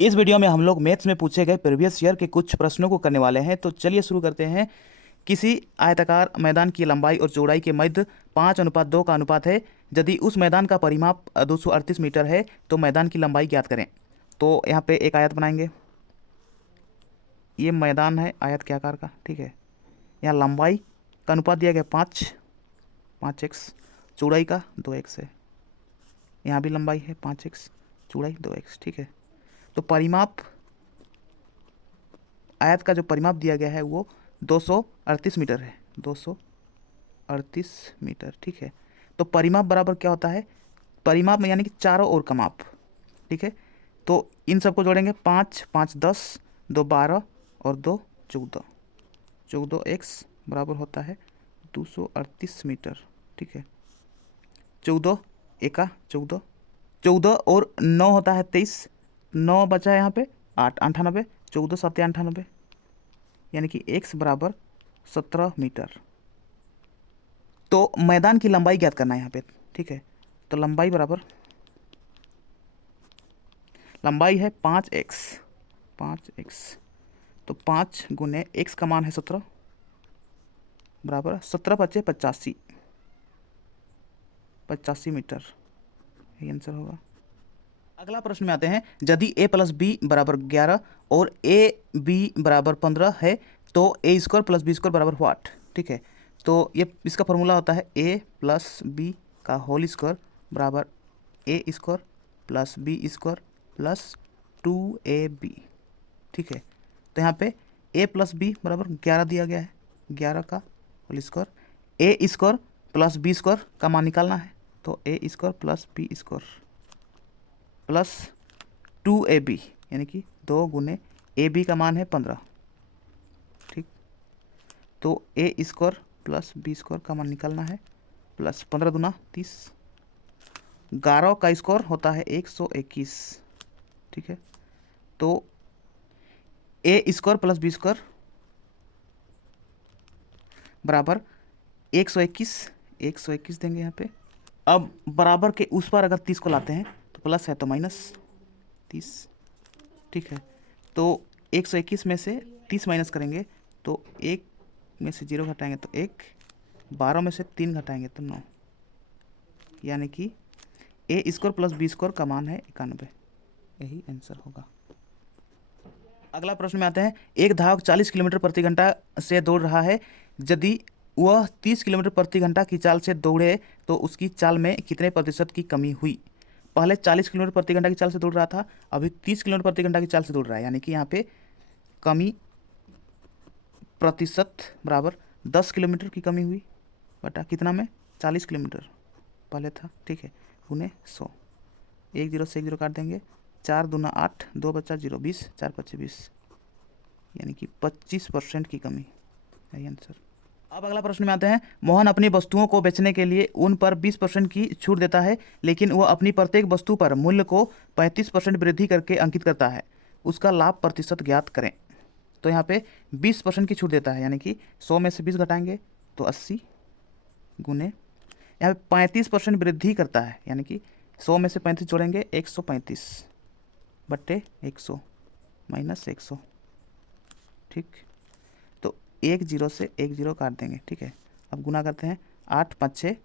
इस वीडियो में हम लोग मैथ्स में पूछे गए प्रीवियस ईयर के कुछ प्रश्नों को करने वाले हैं। तो चलिए शुरू करते हैं। किसी आयताकार मैदान की लंबाई और चौड़ाई के मध्य 5:2 का अनुपात है। यदि उस मैदान का परिमाप 238 मीटर है तो मैदान की लंबाई ज्ञात करें। तो यहाँ पे एक आयत बनाएंगे। ये मैदान है आयत के आकार का, ठीक है। यहाँ लंबाई का अनुपात दिया गया 5x, चौड़ाई का 2x है। यहाँ भी लंबाई है 5x, चौड़ाई 2x, ठीक है। तो परिमाप, आयत का जो परिमाप दिया गया है वो 238 मीटर है, 238 मीटर, ठीक है। तो परिमाप बराबर क्या होता है, परिमाप में यानी कि चारों ओर का माप, ठीक है। तो इन सबको जोड़ेंगे, 5 5 10, 2 12 और 2 14, 14x बराबर होता है 238 मीटर, ठीक है। 14 एका 14, 14 और 9 होता है 23, 9 बचा है यहाँ पे 8, 98, 14 7 98, यानी कि x बराबर 17 मीटर। तो मैदान की लंबाई ज्ञात करना है यहाँ पे, ठीक है। तो लंबाई बराबर, लंबाई है 5x, 5x, तो 5 गुने x का मान है 17 बराबर 17 पचे 85, 85 मीटर, यही आंसर होगा। अगला प्रश्न में आते हैं। यदि a प्लस बी बराबर 11 और ए बी बराबर 15 है तो A square plus B square बराबर व्हाट, ठीक है। तो ये इसका फॉर्मूला होता है a प्लस बी का होल स्क्वायर बराबर A square plus B square plus 2ab, ठीक है। तो यहाँ पे a प्लस बी बराबर 11 दिया गया है, 11 का whole square, A square plus B square का मान निकालना है। तो A square plus B square plus 2ab, यानी कि 2 गुने ए बी का मान है 15, ठीक। तो A square plus B square का मान निकालना है, प्लस 15 दूना 30, 11 का स्क्वायर होता है 121, ठीक है। तो A square plus B square बराबर 121, 121 देंगे यहाँ पे। अब बराबर के उस पर अगर 30 को लाते हैं तो प्लस है तो माइनस 30, ठीक है। तो 121 में से 30 माइनस करेंगे तो 1 में से 0 घटाएंगे तो 1, 12 में से 3 घटाएंगे तो 9, यानी कि ए स्क्वायर प्लस बी स्क्वायर का मान है 91, यही आंसर होगा। अगला प्रश्न में आते हैं। एक धावक 40 किलोमीटर प्रति घंटा से दौड़ रहा है। यदि वह 30 किलोमीटर प्रति घंटा की चाल से दौड़े तो उसकी चाल में कितने प्रतिशत की कमी हुई। पहले 40 किलोमीटर प्रति घंटा की चाल से दौड़ रहा था, अभी 30 किलोमीटर प्रति घंटा की चाल से दौड़ रहा है, यानी कि यहाँ पे कमी प्रतिशत बराबर 10 किलोमीटर की कमी हुई बटा कितना में 40 किलोमीटर पहले था, ठीक है, गुने 100, एक जीरो से एक जीरो काट देंगे, 4 दूना 8, 2 बचा 0, 20, 4 पच्चीस 20, यानी कि 25% की कमी, यही आंसर। अब अगला प्रश्न में आते हैं। मोहन अपनी वस्तुओं को बेचने के लिए उन पर 20% की छूट देता है, लेकिन वह अपनी प्रत्येक वस्तु पर मूल्य को 35% वृद्धि करके अंकित करता है। उसका लाभ प्रतिशत ज्ञात करें। तो यहाँ पे 20% की छूट देता है, यानी कि 100 में से 20 घटाएंगे तो 80, गुने यहाँ पे 35% वृद्धि करता है, यानी कि 100 में से 35 जोड़ेंगे 135 बट्टे 100 माइनस 100, ठीक। तो एक जीरो से एक जीरो काट देंगे, ठीक है। अब गुना करते हैं, 8 5 6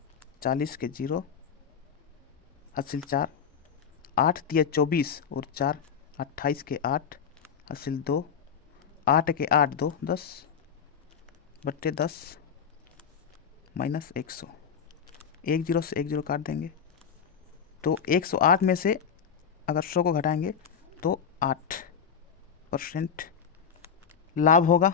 40 के 0, हासिल 4, 8 तिया 24 और 4 28 के 8, हासिल 2, 8 के 8 2 10 बट्टे 10 माइनस 100, एक जीरो से एक जीरो काट देंगे। तो 108 में से अगर 100 को घटाएंगे तो 8% लाभ होगा।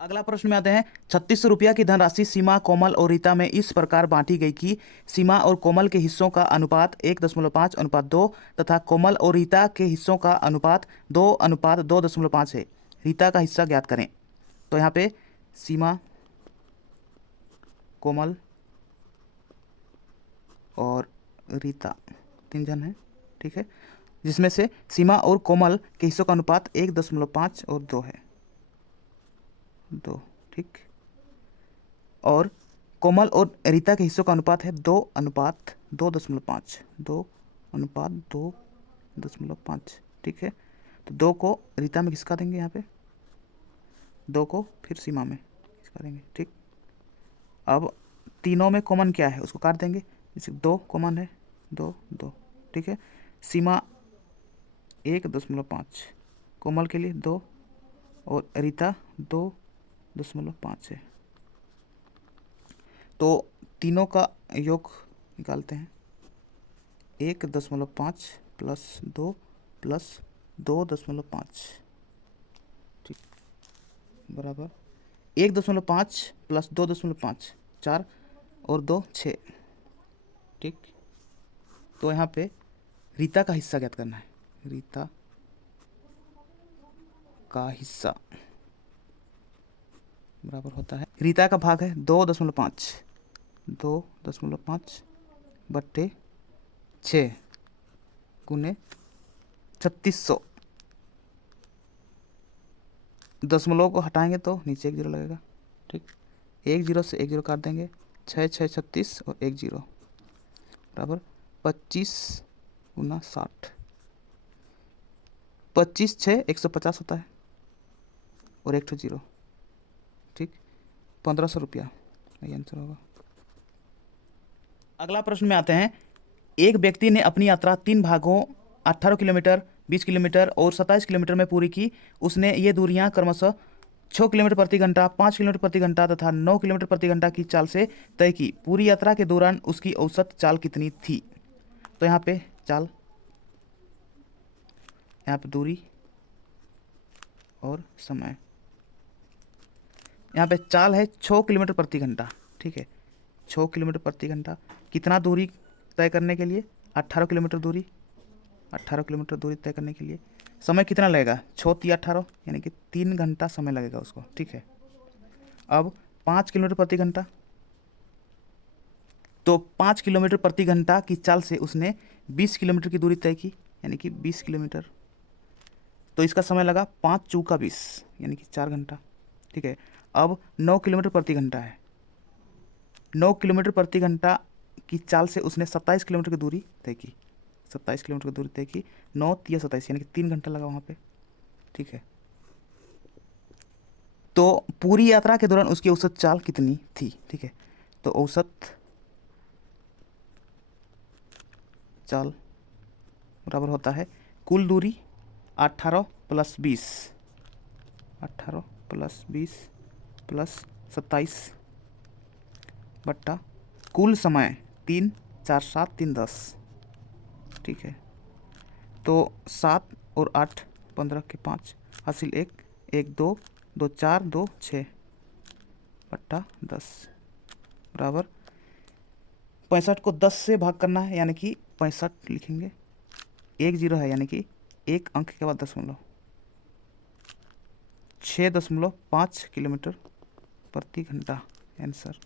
अगला प्रश्न में आते हैं। 3600 रुपया की धनराशि सीमा, कोमल और रीता में इस प्रकार बांटी गई कि सीमा और कोमल के हिस्सों का अनुपात 1.5:2 तथा कोमल और रीता के हिस्सों का अनुपात 2:2.5 है। रीता का हिस्सा ज्ञात करें। तो यहाँ पे सीमा, कोमल और रीता 3 जन हैं, ठीक है, जिसमें से सीमा और कोमल के हिस्सों का अनुपात 1.5 और 2 है, 2, ठीक। और कोमल और रीता के हिस्सों का अनुपात है 2:2.5, 2:2.5, ठीक है। तो 2 को रीता में खिसका देंगे, यहाँ पे 2 को फिर सीमा में खिसका देंगे, ठीक। अब तीनों में कॉमन क्या है उसको काट देंगे, जैसे 2 कॉमन है, 2 2, ठीक है। सीमा 1.5, कोमल के लिए 2 और रीता 2.5 है। तो तीनों का योग निकालते हैं, 1.5 प्लस 2 प्लस 2.5, ठीक, बराबर 1.5 प्लस 2.5, 4 और 2 6, ठीक। तो यहाँ पे रीता का हिस्सा ज्ञात करना है, रीता का हिस्सा बराबर होता है, रीता का भाग है 2.5 बट्टे 6 गुने 3600। दशमलव को हटाएंगे तो नीचे 1 जीरो लगेगा, ठीक। 1 जीरो से 1 जीरो काट देंगे, 6 6 36 और 1 जीरो बराबर 25 गुना 60, 25 6 150 होता है और 1 जीरो, ठीक। 1500 रुपया ये आंसर होगा। अगला प्रश्न में आते हैं, एक व्यक्ति ने अपनी यात्रा 3 भागों 18 किलोमीटर, 20 किलोमीटर और 27 किलोमीटर में पूरी की। उसने ये दूरियां क्रमशः 6 किलोमीटर प्रति घंटा, 5 किलोमीटर प्रति घंटा तथा 9 किलोमीटर प्रति घंटा की चाल से तय की। पूरी यात्रा के दौरान उसकी औसत चाल कितनी थी? तो यहाँ पे चाल, यहाँ पे दूरी और समय। यहाँ पे चाल है 6 किलोमीटर प्रति घंटा, ठीक है। 6 किलोमीटर प्रति घंटा कितना दूरी तय करने के लिए? 18 किलोमीटर दूरी, 18 किलोमीटर दूरी तय करने के लिए समय कितना लगेगा? 6 × 18 यानी कि 3 घंटा समय लगेगा उसको, ठीक है। अब 5 किलोमीटर प्रति घंटा, तो 5 किलोमीटर प्रति घंटा की चाल से उसने 20 किलोमीटर की दूरी तय की, यानी कि 20 किलोमीटर। तो इसका समय लगा 5 चौका 20 यानी कि 4 घंटा, ठीक है। अब 9 किलोमीटर प्रति घंटा है, 9 किलोमीटर प्रति घंटा की चाल से उसने 27 किलोमीटर की दूरी तय की, 27 किलोमीटर की दूरी तय की, 9 × 27 यानी कि 3 घंटा लगा वहाँ पे, ठीक है। तो पूरी यात्रा के दौरान उसकी औसत चाल कितनी थी, ठीक है। तो औसत चाल बराबर होता है कुल दूरी 18 + 20, 18 + 20 + 27 बट्टा कुल समय 3 4 7 3 10, ठीक है। तो 7 और 8 15 के 5 हासिल 1 1 2 2 4 2 6 बट्टा 10 बराबर 65 को 10 से भाग करना है, यानी कि 65 लिखेंगे, 1 जीरो है यानी कि 1 अंक के बाद दशमलव, 6.5 किलोमीटर प्रति घंटा आंसर।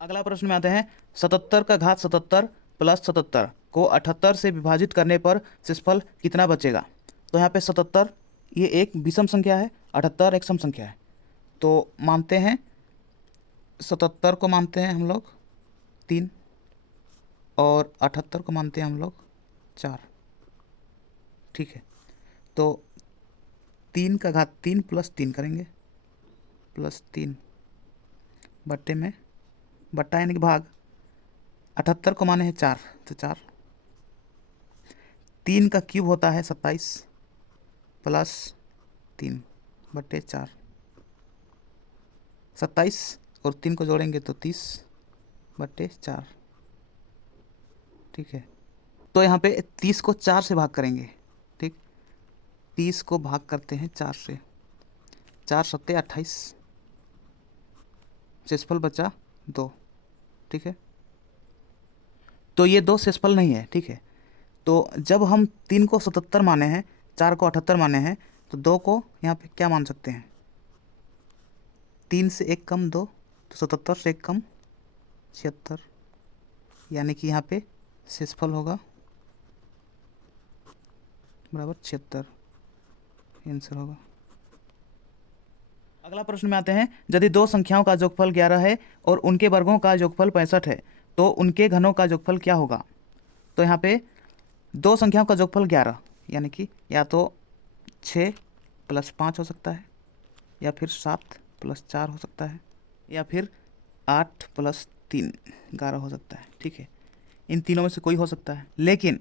अगला प्रश्न में आते हैं, 77 का घात 77 + 77 को 78 से विभाजित करने पर शेषफल कितना बचेगा? तो यहाँ पे 77 ये एक विषम संख्या है, 78 एक सम संख्या है। तो मानते हैं 77 को मानते हैं हम लोग 3 और 78 को मानते हैं हम लोग 4, ठीक है। तो 3 का घात 3 + 3 करेंगे, +3 बट्टे में बट्टा यानी कि भाग, 78 को माने हैं 4 तो 4, 3 का क्यूब होता है 27 + 3 बट्टे 4, 27 और 3 को जोड़ेंगे तो 30 बट्टे 4, ठीक है। तो यहाँ पे 30 को 4 से भाग करेंगे, ठीक। 30 को भाग करते हैं 4 से, 4 × 7 = 28, शेषफल बचा 2, ठीक है। तो ये 2 शेषफल नहीं है, ठीक है। तो जब हम 3 को 77 माने हैं, 4 को 78 माने हैं, तो 2 को यहाँ पे क्या मान सकते हैं? 3 से 1 कम 2, तो 77 से 1 कम 76, यानी कि यहाँ पे शेषफल होगा बराबर 76 आंसर होगा। अगला प्रश्न में आते हैं, यदि दो संख्याओं का योगफल 11 है और उनके वर्गों का योगफल 65 है तो उनके घनों का योगफल क्या होगा। तो यहाँ पे दो संख्याओं का योगफल 11 यानी कि या तो 6 + 5 हो सकता है, या फिर 7 + 4 हो सकता है, या फिर 8 + 3 11 हो सकता है। ठीक है, इन तीनों में से कोई हो सकता है, लेकिन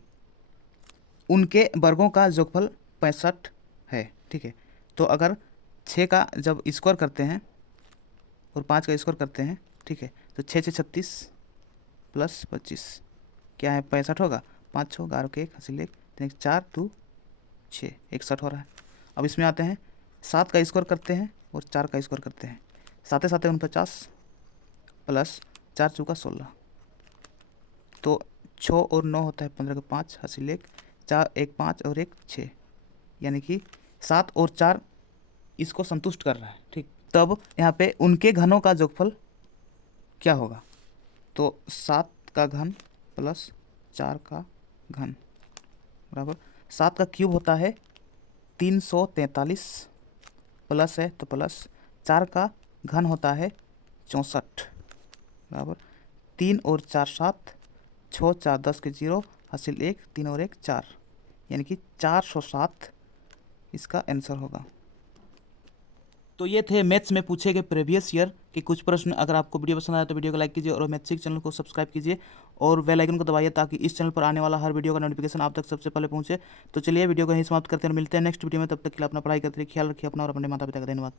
उनके वर्गों का योगफल 65 है। ठीक है, तो अगर 6 का जब स्क्वायर करते हैं और 5 का स्क्वायर करते हैं, ठीक है, तो 6 6 36 + 25 क्या है, 65 होगा। 5 6 11 के 1 हासिल 1 3 4 2 6 61 हो रहा है। अब इसमें आते हैं, 7 का स्क्वायर करते हैं और 4 का स्क्वायर करते हैं, 7 7 49 + 4 चौका 16, तो 6 और 9 होता है 15 का 5 हासिल 1 4 1 5 और 1 6, यानी कि 7 और 4 इसको संतुष्ट कर रहा है। ठीक, तब यहाँ पे उनके घनों का योगफल क्या होगा। तो 7 का घन + 4 का घन बराबर 7 का क्यूब होता है 343, प्लस है तो प्लस 4 का घन होता है 64 बराबर 3 और 4 7 6 4 10 के 0 हासिल 1 3 और 1 4, यानी कि 407 इसका आंसर होगा। तो ये थे मैथ्स में पूछे गए प्रीवियस ईयर के कुछ प्रश्न। अगर आपको वीडियो पसंद आया तो वीडियो को लाइक कीजिए और मैथ्सिक चैनल को सब्सक्राइब कीजिए और बेल आइकन को दबाइए ताकि इस चैनल पर आने वाला हर वीडियो का नोटिफिकेशन आप तक सबसे पहले पहुंचे। तो चलिए वीडियो को यहीं समाप्त करते हैं और मिलते हैं नेक्स्ट वीडियो में। तब तक के लिए अपना पढ़ाई करते रहिए, ख्याल रखिए अपना और अपने माता पिता का। धन्यवाद।